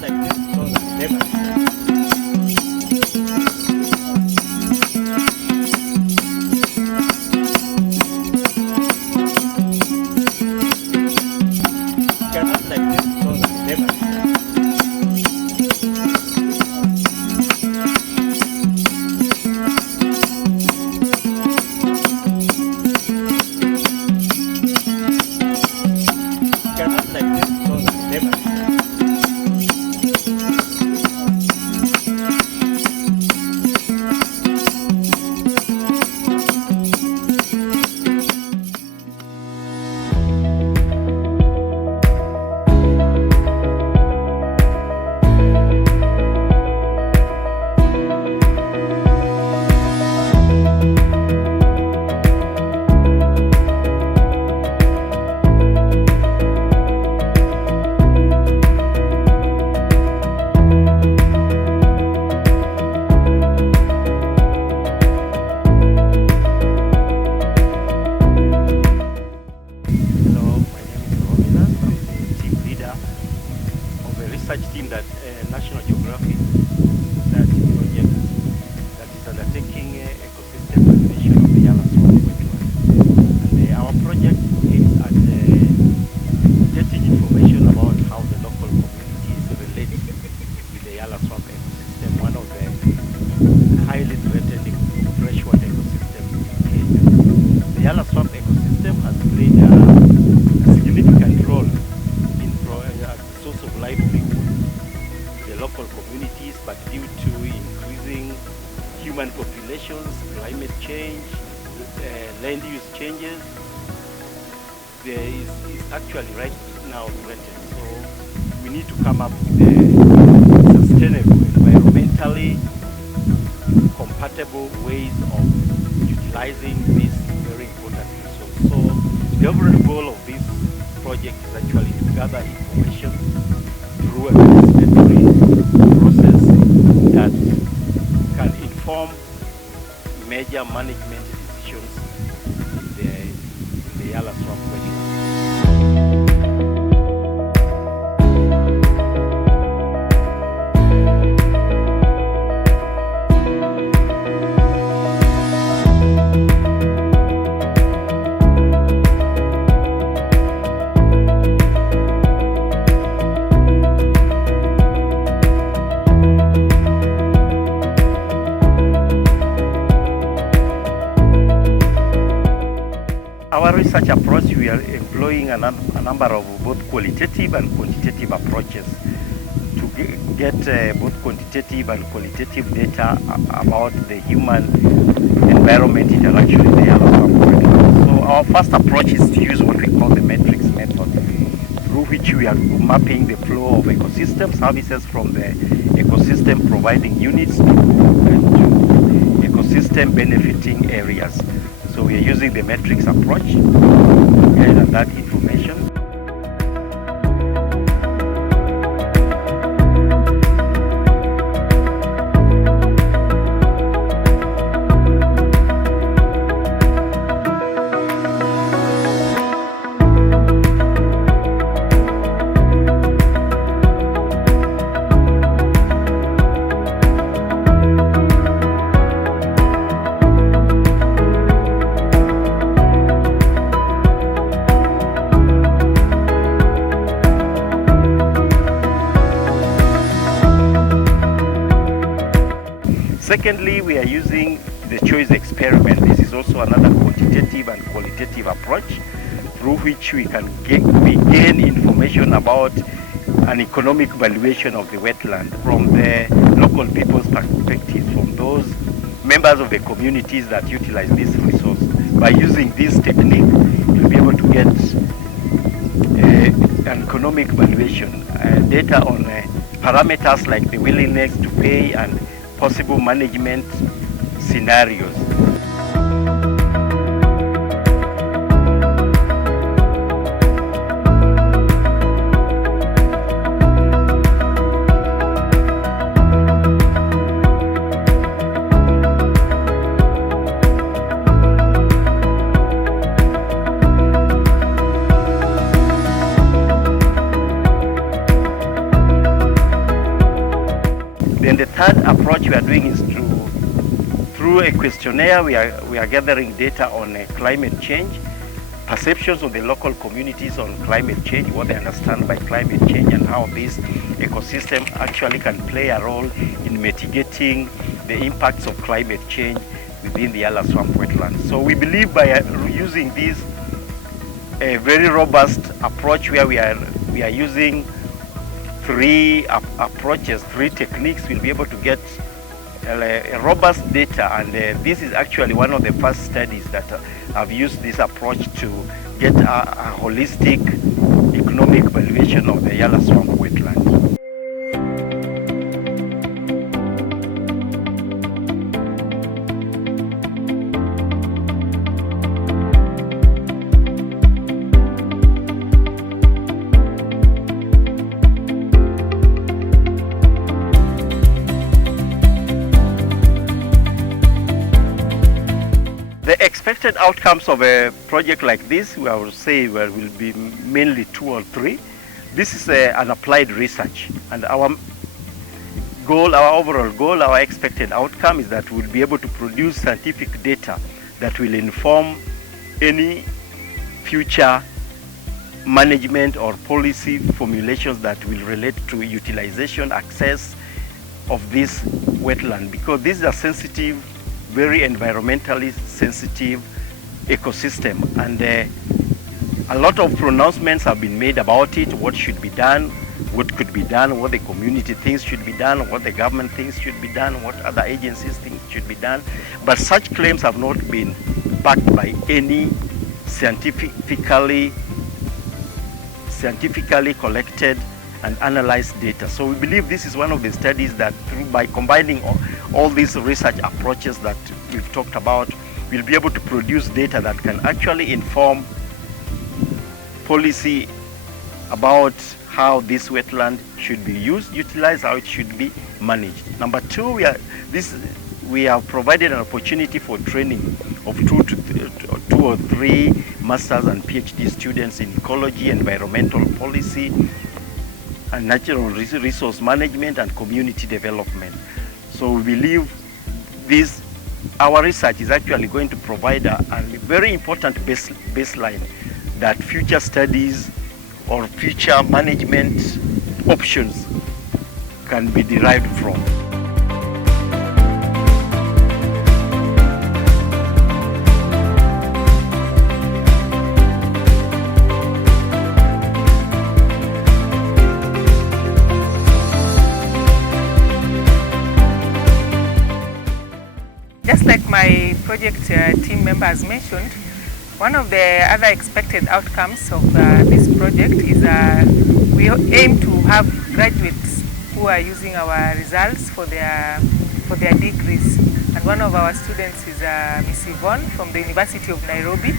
like this so that never. Cannot like this so that never. Cannot like this so that never. Hello, my name is Romulus. I'm the team leader of a research team that National Geographic research project that is undertaking ecosystem valuation of the Yala Swamp wetland. And our project aims at getting information about how the local communities relate with the Yala Swamp ecosystem, one of the highly threatened freshwater ecosystems in Kenya. The Yala Swamp ecosystem has played a significant role in as a source of livelihood to the local communities, but due to increasing human populations, climate change, land use changes, there is actually right now threatened. So we need to come up with a sustainable, environmentally compatible ways of utilizing this very important resource. So the overall goal of this project is actually to gather information through a participatory process that can inform major management decisions in the Yala Swamp wetland. Our research approach, we are employing a number of both qualitative and quantitative approaches to get both quantitative and qualitative data about the human-environment interaction in the Yala Swamp wetland. So our first approach is to use what we call the metrics method, through which we are mapping the flow of ecosystem services from the ecosystem providing units to ecosystem benefiting areas. So we are using the metrics approach to gather that information. Secondly, we are using the choice experiment. This is also another quantitative and qualitative approach through which we gain information about an economic valuation of the wetland from the local people's perspective, from those members of the communities that utilize this resource. By using this technique, you'll be able to get an economic valuation, data on parameters like the willingness to pay and possible management scenarios. the third approach we are doing is through a questionnaire. We are gathering data on climate change, perceptions of the local communities on climate change, what they understand by climate change, and how this ecosystem actually can play a role in mitigating the impacts of climate change within the Yala Swamp wetlands. So we believe by using this a very robust approach, where we are using three approaches, three techniques, we'll be able to get a robust data. And this is actually one of the first studies that have used this approach to get a holistic economic valuation of the Yala Swamp wetland. The expected outcomes of a project like this, I would say, will be mainly 2 or 3. This is an applied research, and our overall goal, our expected outcome is that we'll be able to produce scientific data that will inform any future management or policy formulations that will relate to utilization, access of this wetland, because this is a sensitive, very environmentally sensitive ecosystem, and a lot of pronouncements have been made about it, what should be done, what could be done, what the community thinks should be done, what the government thinks should be done, what other agencies think should be done. But such claims have not been backed by any scientifically collected and analyzed data. So we believe this is one of the studies that, by combining all these research approaches that we've talked about, we'll be able to produce data that can actually inform policy about how this wetland should be utilized, how it should be managed. Number 2, we have provided an opportunity for training of 2 or 3 masters and PhD students in ecology, environmental policy, and natural resource management and community development. So we believe our research is actually going to provide a very important baseline that future studies or future management options can be derived from. Just like my project team member has mentioned, one of the other expected outcomes of this project is we aim to have graduates who are using our results for their degrees. And one of our students is Miss Yvonne from the University of Nairobi.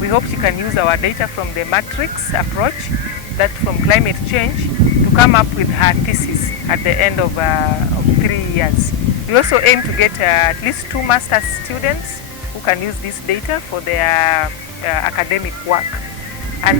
We hope she can use our data from the matrix approach, that from climate change, to come up with her thesis at the end of 3 years. We also aim to get at least 2 master's students who can use this data for their academic work. And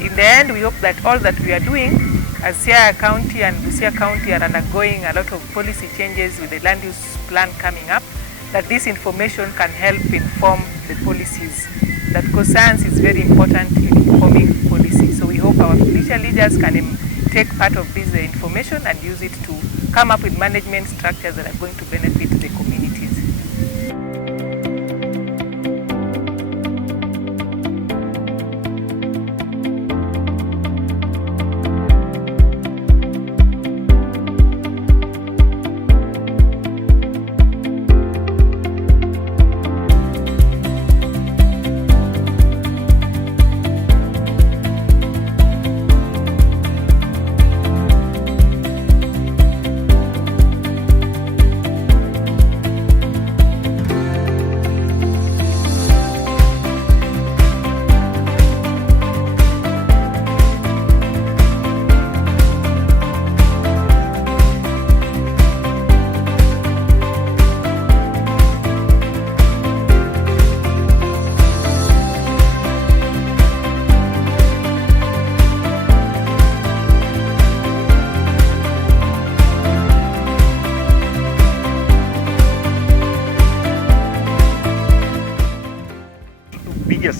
in the end, we hope that all that we are doing, as Siaya County and Busia County are undergoing a lot of policy changes with the land use plan coming up, that this information can help inform the policies. That because science is very important in informing policy. So we hope our future leaders can take part of this information and use it to come up with management structures that are going to benefit the communities.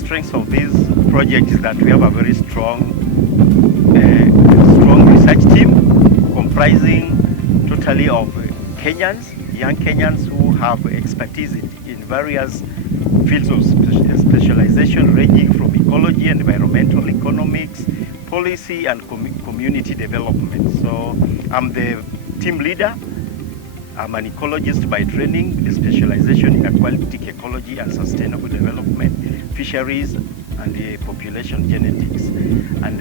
strengths of this project is that we have a very strong research team comprising totally of Kenyans, young Kenyans who have expertise in various fields of specialization ranging from ecology, environmental economics, policy, and community development. So I'm the team leader. I'm an ecologist by training, with specialization in aquatic ecology and sustainable development, fisheries, and population genetics. And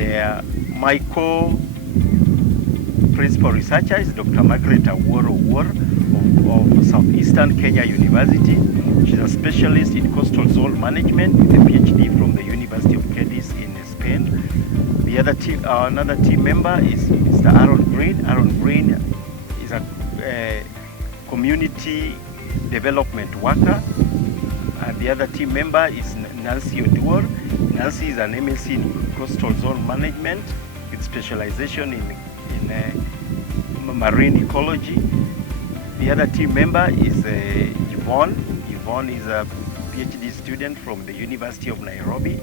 my co-principal researcher is Dr. Margaret Owuor of Southeastern Kenya University. She's a specialist in coastal zone management with a PhD from the University of Cadiz in Spain. The other team, another team member is Mr. Aaron Green. Aaron Green is a community development worker. And the other team member is Nancy Oduor. Nancy is an MSc in coastal zone management with specialization in marine ecology. The other team member is Yvonne. Yvonne is a PhD student from the University of Nairobi.